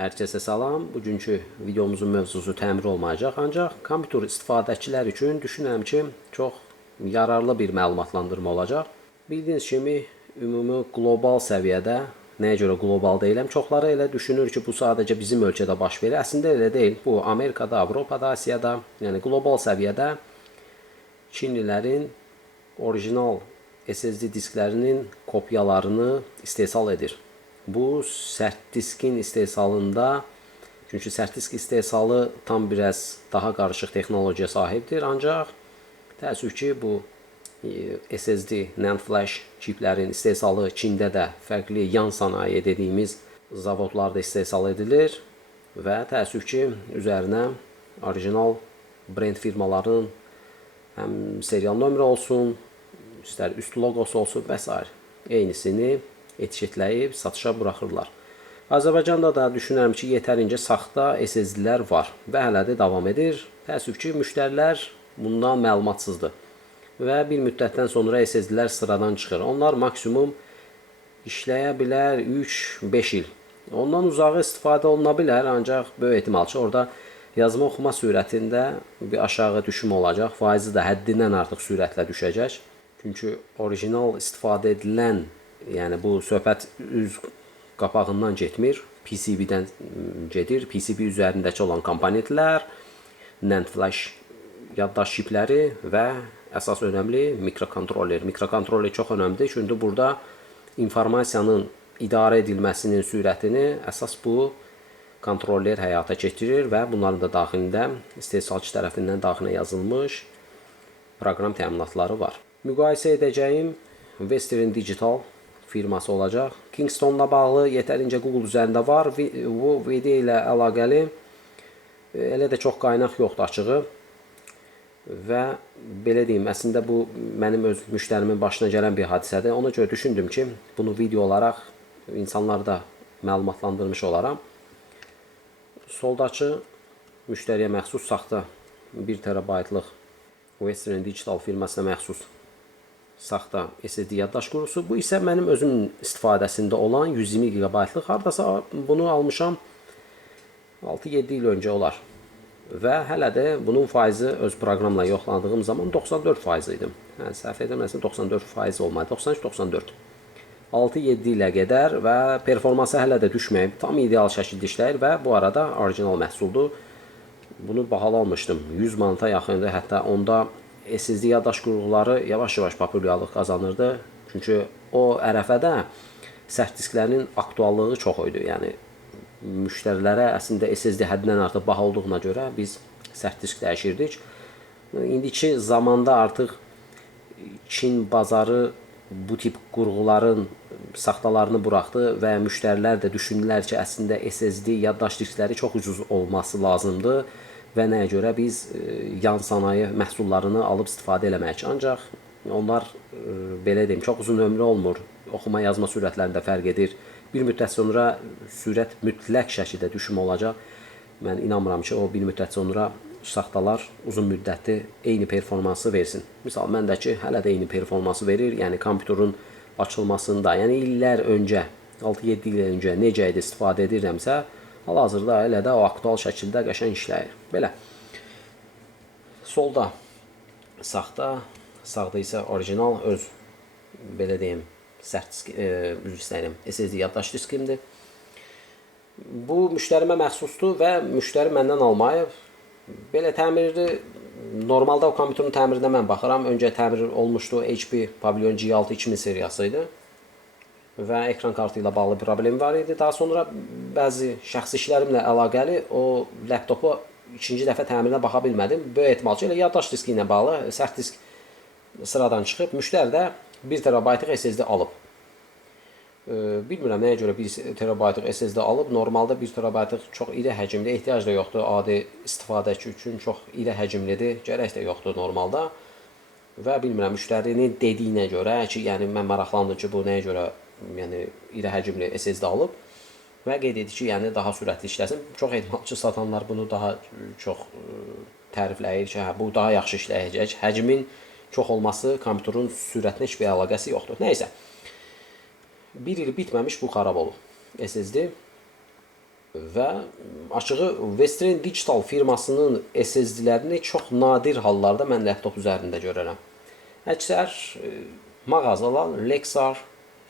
Hər kəsə salam. Bugünkü videomuzun mövzusu təmir olmayacaq. Ancaq kompüter istifadəçilər üçün düşünürəm ki, çox yararlı bir məlumatlandırma olacaq. Bildiyiniz kimi, ümumi qlobal səviyyədə, nəyə görə qlobal deyiləm, çoxları elə düşünür ki, bu sadəcə bizim ölkədə baş verir. Əslində elə deyil. Bu, Amerikada, Avropada, Asiyada, yəni qlobal səviyyədə Çinlilərin orijinal SSD disklərinin kopyalarını istehsal edir. Bu sərt diskin istehsalında, çünki sərt disk istehsalı tam biraz daha qarışıq texnologiya sahibdir. Ancaq təəssüf ki, bu SSD, NAND flash çiplərin istehsalı Çində də fərqli yan sənaye dediyimiz zavodlarda istehsal edilir və təəssüf ki, üzərinə orijinal brend firmaların həm serial nömrə olsun, istər üst loqosu olsun və s. eynisini etiketləyib satışa buraxırlar. Azərbaycanda da düşünürəm ki, yetərincə saxta SSD-lər var və hələ də davam edir. Təəssüf ki, müştərilər bundan məlumatsızdır və bir müddətdən sonra SSD-lər sıradan çıxır. Onlar maksimum işləyə bilər 3-5 il. Ondan uzağı istifadə oluna bilər, ancaq böyük ehtimal ki, orada yazma oxuma sürətində bir aşağı düşüm olacaq. Faizi də həddindən artıq sürətlə düşəcək. Çünki orijinal istifadə edilən, yəni bu söhbət üz qapağından getmir, PCB-dən gedir. PCB üzərindəki olan komponentlər, NAND flash yaddaş çipləri və əsas önəmli mikrokontroller. Mikrokontroller çox önəmlidir, çünki burada informasiyanın idarə edilməsinin sürətini əsas bu kontroller həyata keçirir və bunların da daxilində istehsalçı tərəfindən daxilə yazılmış proqram təminatları var. Müqayisə edəcəyim Western Digital firması olacaq. Kingstonla bağlı yetərincə Google üzərində var. Bu video ilə əlaqəli elə də çox qaynaq yoxdur açığı. Və belə deyim, əslində bu mənim öz müştərimin başına gələn bir hadisədir. Ona görə düşündüm ki, bunu video olaraq insanlarda məlumatlandırmış olaram. Soldakı müştəriyə məxsus saxta 1 terabaytlıq Western Digital firmasına məxsus saxta SSD yaddaş qurusu. Bu isə mənim özüm istifadəsində olan 120 GB-lıq. Hardasa bunu almışam 6-7 il öncə olar. Və hələ də bunun faizi öz proqramla yoxladığım zaman 94% idi. Yəni, səhv etmirəmsə 94% olmadı. 93-94. 6-7 ilə qədər və performansı hələ də düşməyib. Tam ideal şəkildə işləyir və bu arada orijinal məhsuldur. Bunu bahalı almışdım. 100 manata yaxındır. Hətta onda SSD yaddaş qurğuları yavaş-yavaş populyarlıq qazanırdı. Çünki o ərəfədə sərt disklərin aktuallığı çox idi. Yəni, müştərilərə əslində SSD həddindən artıq baha olduğuna görə biz sərt disk dəyişirdik. İndiki zamanda artıq Çin bazarı bu tip qurğuların saxtalarını buraxdı və müştərilər də düşündülər ki, əslində SSD yaddaş diskləri çox ucuz olması lazımdır və nəyə görə biz yan sənaye məhsullarını alıb istifadə eləməyik. Ancaq onlar, belə deyim, çox uzun ömrü olmur. Oxuma yazma sürətlərində fərq edir. Bir müddət sonra sürət mütləq şəkildə düşüm olacaq. Mən inanmıram ki, o bir müddət sonra saxtalar uzun müddətli eyni performansı versin. Misal, məndəki hələ də eyni performansı verir. Yəni, kompüterin açılmasında, yəni illər öncə, 6-7 il öncə necə idi istifadə edirəmsə, hal-hazırda elə də o aktual şəkildə qəşəng işləyir. Belə. Solda saxta, sağda isə orijinal öz, belə deyim, sərt disk, SSD yaddaş diskimdir. Bu müştərimə məxsusdur və müştəri məndən almayıb. Belə təmirli, normalda o kompüterin təmirinə mən baxıram. Öncə təmir olmuşdu, HP Pavilion G6 2000 seriyası idi və ekran kartı ilə bağlı problem var idi. Daha sonra bəzi şəxsi işlərimlə əlaqəli o laptopu ikinci dəfə təmirinə baxa bilmədim. Böyük ehtimal ki, elə yaddaş diski ilə bağlı sərt disk sıradan çıxıb. Müştəri də 1 terabaytlıq SSD alıb. Bilmirəm nəyə görə 1 terabaytlıq SSD alıb. Normalda 1 terabaytlıq çox iri həcmli, ehtiyac da yoxdur. Adi istifadəçi üçün çox iri həcmlidir. Gərək də yoxdur normalda. Və bilmirəm, müştərinin dediyinə görə ki, yəni mən maraqlandım ki, bu nəyə görə yəni iri həcmli SSD alıb və qeyd edir ki, yəni daha sürətli işləsin. Çox ehtimal ki, satanlar bunu daha çox tərifləyir ki, bu daha yaxşı işləyəcək. Həcmin çox olması kompüterin sürətinə heç bir əlaqəsi yoxdur. Nəysə, bir il bitməmiş bu xarab olub. SSD və açığı Western Digital firmasının SSD-lərini çox nadir hallarda mən laptop üzərində görərəm. Əksər mağazalar, Lexar,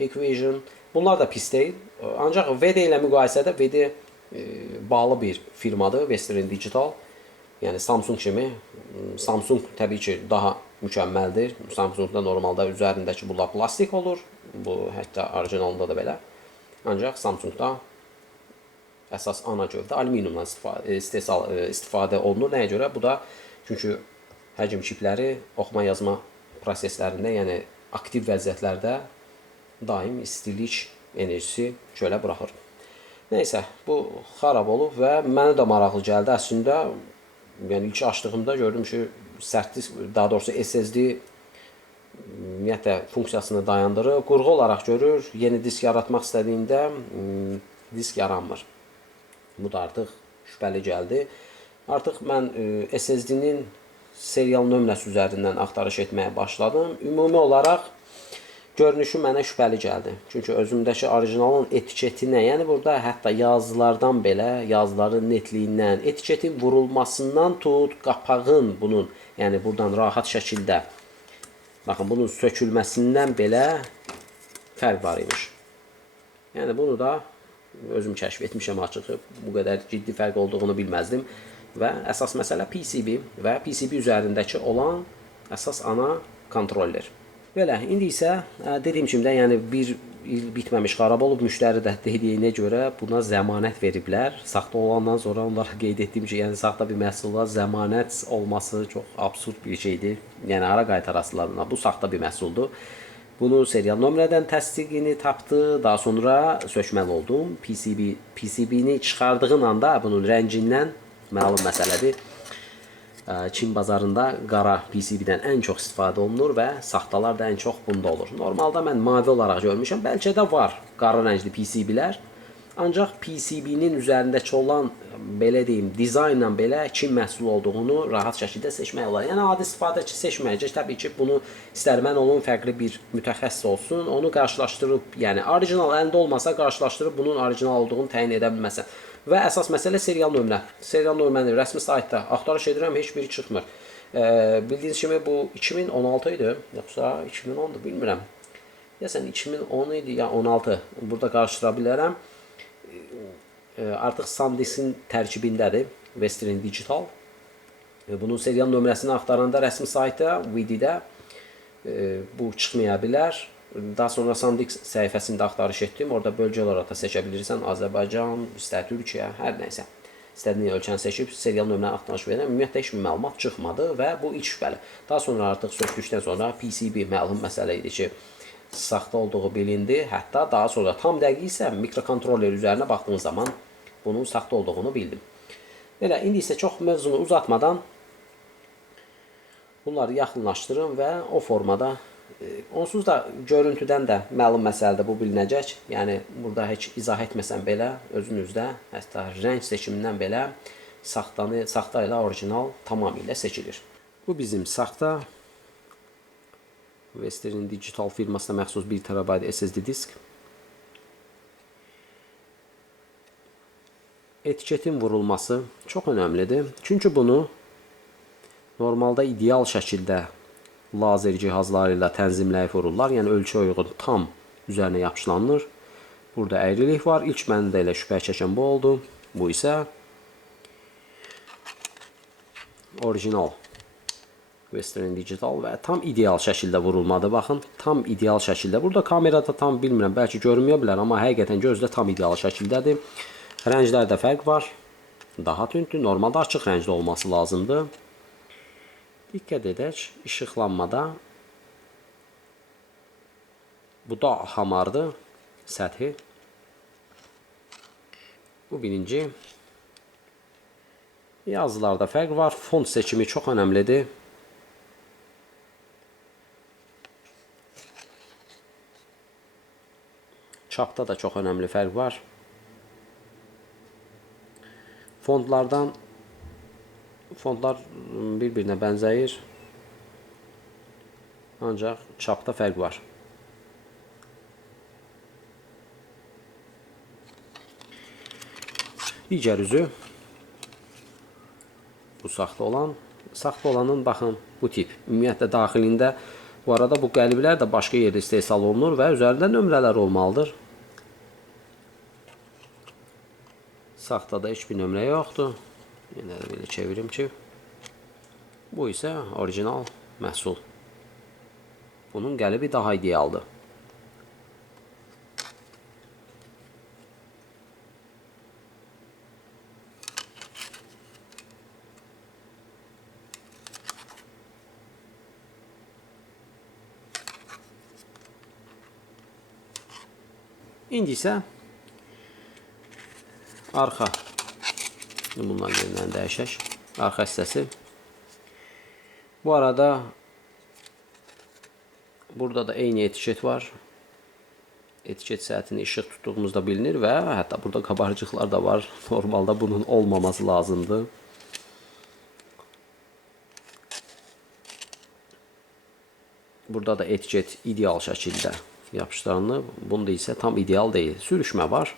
Hikvision, bunlar da pis deyil. Ancaq VD ilə müqayisədə VD bağlı bir firmadır, Western Digital. Yəni Samsung kimi. Samsung təbii ki daha mükəmməldir. Samsungda normalda üzərindəki bunlar plastik olur. Bu hətta orijinalında da belə. Ancaq Samsungda əsas ana gövdə alüminiumdan istifadə olunur. Nəyə görə? Bu da çünki həcm çipləri oxuma yazma proseslərində, yəni aktiv vəziyyətlərdə daim istilik enerjisi çölə buraxır. Nəysə, bu xarab olub və mənə də maraqlı gəldi. Əslində, yəni ilk açdığımda gördüm ki, sərt disk, daha doğrusu SSD ümumiyyətlə funksiyasını dayandırır. Qurğu olaraq görür, yeni disk yaratmaq istədiyində disk yaranmır. Bu da artıq şübhəli gəldi. Artıq mən SSD-nin serial nömrəsi üzərindən axtarış etməyə başladım. Ümumi olaraq görünüşü mənə şübhəli gəldi. Çünki özümdəki orijinalın etiketinə, yəni burada hətta yazılardan belə, yazıların netliyindən, etiketin vurulmasından tut, qapağın bunun, yəni buradan rahat şəkildə, baxın, bunun sökülməsindən belə fərq var imiş. Yəni bunu da özüm kəşf etmişəm açığı. Bu qədər ciddi fərq olduğunu bilməzdim. Və əsas məsələ PCB və PCB üzərindəki olan əsas ana kontroller. Belə, indi isə dediyim kimi də, yəni bir il bitməmiş xarab olub, müştəri də dediyinə görə buna zəmanət veriblər. Saxta olandan sonra onlara qeyd etdiyim ki, yəni saxta bir məhsulla zəmanət olması çox absurd bir şeydir. Yəni hara qaytarasılar buna? Bu saxta bir məhsuldur. Bunu serial nömrədən təsdiqini tapdı, daha sonra sökməli oldum. PCB-ni çıxardığın anda bunun rəngindən məlum məsələdir. Çin bazarında qara PCB-dən ən çox istifadə olunur və saxtalar da ən çox bunda olur. Normalda mən mavi olaraq görmüşəm. Bəlkə də var qara rəngli PCB-lər. Ancaq PCB-nin üzərindəki olan, belə deyim, dizaynla belə Çin məhsulu olduğunu rahat şəkildə seçmək olar. Yəni adi istifadəçi seçməyəcək. Təbii ki, bunu istər mən olun, fərqli bir mütəxəssis olsun, onu qarşılaşdırıb, yəni orijinal əlində olmasa qarşılaşdırıb bunun orijinal olduğunu təyin edə bilməsən. Və əsas məsələ serial nömrə. Serial nömrəni rəsmi saytda axtarış edirəm, heç biri çıxmır. Bildiyiniz kimi bu 2016 idi, yoxsa 2010-dur, bilmirəm. Deyəsən 2010 idi ya 16. Burada qarşılaşdıra bilərəm. Artıq SanDisk'in tərkibindədir Western Digital. Bunun serial nömrəsini axtaranda rəsmi saytda, VD-də bu çıxmaya bilər. Daha sonra SanDisk səhifəsində axtarış etdim. Orada bölgə olaraq da seçə bilirsən. Azərbaycan, istər Türkiyə, hər nəysə. İstədiyin ölkəni seçib serial nömrəni axtarış verirəm. Ümumiyyətlə heç bir məlumat çıxmadı və bu ilk şübhəli. Daha sonra artıq sökdükdən sonra PCB məlum məsələ idi ki, saxta olduğu bilindi. Hətta daha sonra tam dəqiq isə mikrokontroller üzərinə baxdığım zaman bunun saxta olduğunu bildim. Belə, indi isə çox mövzunu uzatmadan bunları yaxınlaşdırın və o formada, onsuz da görüntüdən də məlum məsələdə bu bilinəcək. Yəni, burada heç izah etməsən belə, özünüzdə, hətta rəng seçimindən belə saxta ilə orijinal tamamilə seçilir. Bu bizim saxta Western Digital firmasına məxsus 1 TB SSD disk. Etiketin vurulması çox önəmlidir. Çünki bunu normalda ideal şəkildə lazer cihazları ilə tənzimləyib vururlar. Yəni ölçü uyğun tam üzərinə yapışlanır. Burada əyrilik var. İlk məndə də elə şübhə çəkən bu oldu. Bu isə orijinal Western Digital və tam ideal şəkildə vurulmadı. Baxın, tam ideal şəkildə. Burada kamerada tam bilmirəm, bəlkə görünməyə bilər, amma həqiqətən gözdə tam ideal şəkildədir. Rənglərdə fərq var. Daha tündür. Normalda açıq rəngdə olması lazımdır. Diqqət edək, işıqlanmada bu da hamardır səthi. Bu birinci. Yazılarda fərq var. Font seçimi çox önəmlidir. Çapda da çox önəmli fərq var. Fontlar bir-birinə bənzəyir. Ancaq çapda fərq var. Digər üzü bu saxta olan. Saxta olanın baxın bu tip. Ümumiyyətlə daxilində bu arada bu qəliblər də başqa yerdə istehsal olunur və üzərində nömrələr olmalıdır. Saxtada heç bir nömrə yoxdur. Yenə də belə çevirim ki, bu isə orijinal məhsul. Bunun qəlibi daha idealdır. İndi isə arxa bundan yerindən dəyişək. Arxa hissəsi. Bu arada burada da eyni etiket var. Etiket səatini işıq tutduğumuzda bilinir və hətta burada qabarcıqlar da var. Normalda bunun olmaması lazımdır. Burada da etiket ideal şəkildə yapışdırılıb. Bunda isə tam ideal deyil. Sürüşmə var.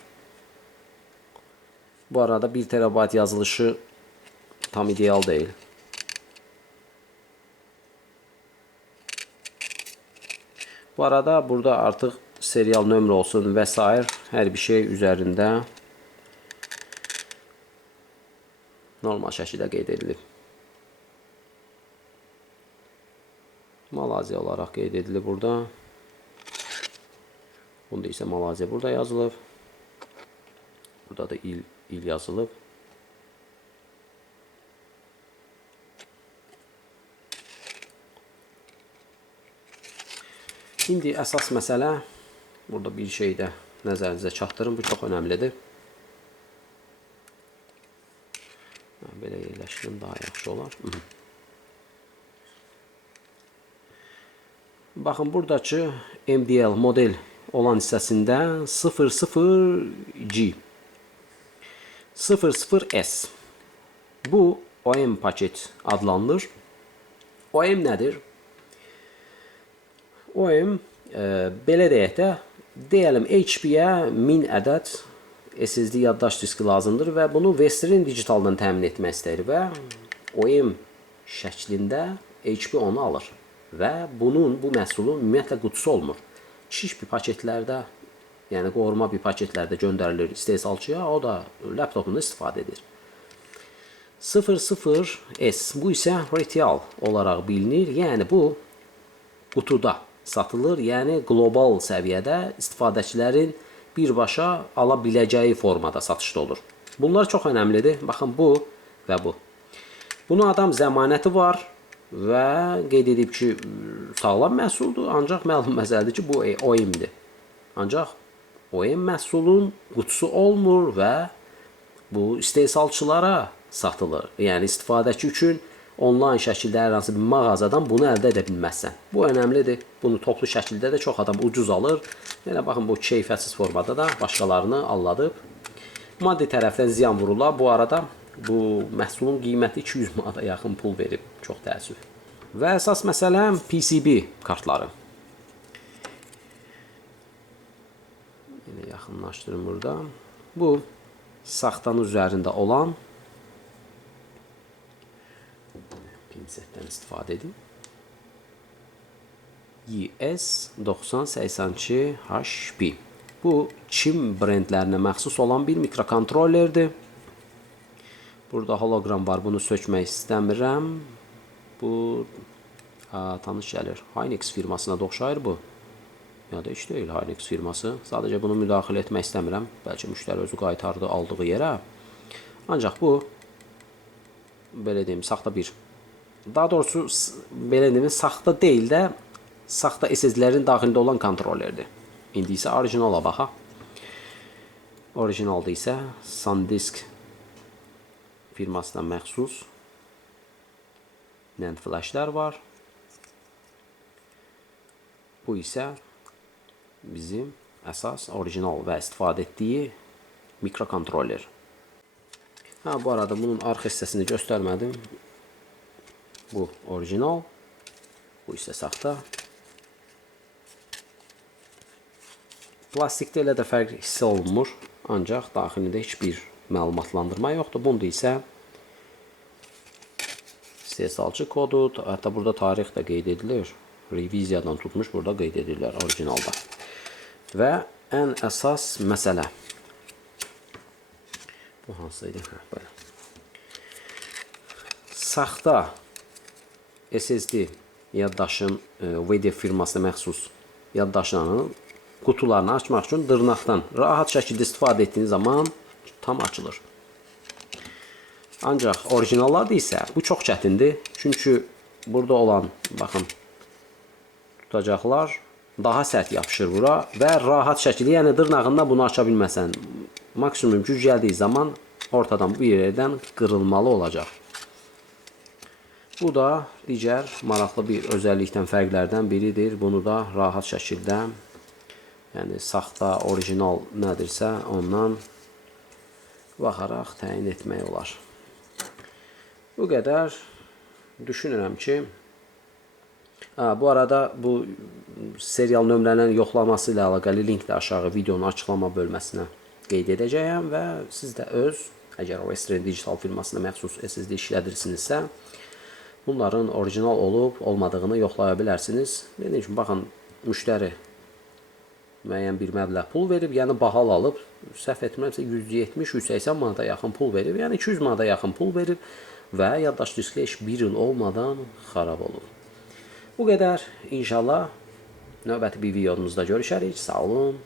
Bu arada 1 TB yazılışı tam ideal deyil. Bu arada burada artıq serial nömrə olsun və s. hər bir şey üzərində normal şəkildə qeyd edilib. Malayziya olaraq qeyd edilib burada. Bunda isə Malayziya burada yazılıb. Burada da il yazılıb. İndi əsas məsələ, burada bir şey də nəzərinizə çatdırın, bu çox önəmlidir. Belə yerləşdirim, daha yaxşı olar. Baxın, buradakı MDL model olan hissəsində 00G 00S bu OEM paket adlanılır. OEM nədir? OEM belə deyək də, deyəlim HP-yə 1000 ədəd SSD yaddaş diski lazımdır və bunu Western Digitaldan təmin etmək istəyir və OEM şəklində HP onu alır və bu məhsulun ümumiyyətlə qutusu olmur. Kiçik bir paketlərdə, yəni qoruma bir paketlərdə göndərilir istehsalçıya, o da laptopunda istifadə edir. 00S bu isə retail olaraq bilinir, yəni bu qutuda satılır, yəni qlobal səviyyədə istifadəçilərin birbaşa ala biləcəyi formada satışda olur. Bunlar çox önəmlidir. Baxın, bu və bu. Bunun adam zəmanəti var və qeyd edib ki, sağlam məhsuldur, ancaq məlum məsələdir ki, bu OEM-dir. Ancaq OEM məhsulun qutusu olmur və bu istehsalçılara satılır. Yəni istifadəçi üçün onlayn şəkildə hər hansı bir mağazadan bunu əldə edə bilməzsən. Bu önəmlidir. Bunu toplu şəkildə də çox adam ucuz alır. Yəni baxın, bu keyfiyyətsiz formada da başqalarını alladıb. Maddi tərəfdən ziyan vururlar. Bu arada bu məhsulun qiyməti 200 manata yaxın pul verib. Çox təəssüf. Və əsas məsələ PCB kartları. Yine yaxınlaşdırım burada. Bu saxtanın üzərində olan pinsetdən istifadə edin. ES9082HP. Bu Çin brendlərinə məxsus olan bir mikrokontrollerdir. Burada hologram var. Bunu sökmək istəmirəm. Bu tanış gəlir. Hynix firmasına da oxşayır bu. Ya da heç deyil Hynix firması. Sadəcə bunu müdaxilə etmək istəmirəm. Bəlkə müştəri özü qaytardı aldığı yerə. Ancaq bu belə deyim, saxta bir. Daha doğrusu belə deyim, saxta deyil də saxta SSD-lərin daxilində olan kontrollerdir. İndi isə orijinala baxa. Orijinalda isə SanDisk firmasına məxsus NAND flashlər var. Bu isə bizim əsas orijinal və istifadə etdiyi mikrokontroller. Bu arada bunun arxa hissəsini göstərmədim. Bu orijinal, bu isə saxta. Plastikdə elə də fərq hiss olunmur, ancaq daxilində heç bir məlumatlandırma yoxdur. Bunda isə istehsalçı kodu, hətta burada tarix də qeyd edilir. Reviziyadan tutmuş burada qeyd edirlər orijinalda. Və ən əsas məsələ. Bu hansıydı? Belə. Saxta SSD yaddaşın VD firmasına məxsus yaddaşlarının qutularını açmaq üçün dırnaqdan rahat şəkildə istifadə etdiyiniz zaman tam açılır. Ancaq orijinallarda isə bu çox çətindir. Çünki burada olan, baxın, tutacaqlar daha sərt yapışır bura və rahat şəkildə, yəni dırnağında bunu aça bilməsən, maksimum güc gəldiyi zaman ortadan bir yerdən qırılmalı olacaq. Bu da digər maraqlı bir özəllikdən, fərqlərdən biridir. Bunu da rahat şəkildə, yəni saxta, orijinal nədirsə ondan baxaraq təyin etmək olar. Bu qədər. Düşünürəm ki, bu arada bu serial nömrələrin yoxlaması ilə əlaqəli link də aşağı videonun açıqlama bölməsinə qeyd edəcəyəm və siz də öz, əgər Western Digital firmasına məxsus SSD işlədirsinizsə, bunların orijinal olub olmadığını yoxlaya bilərsiniz. Dediyim kimi, baxın, müştəri müəyyən bir məbləğ pul verib, yəni bahal alıb, səhv etmirəmsə 170-180 manata yaxın pul verib, yəni 200 manata yaxın pul verib və yaddaş diski heç bir il olmadan xarab olur. Bu qədər. İnşallah növbəti bir videomuzda görüşərik. Sağ olun.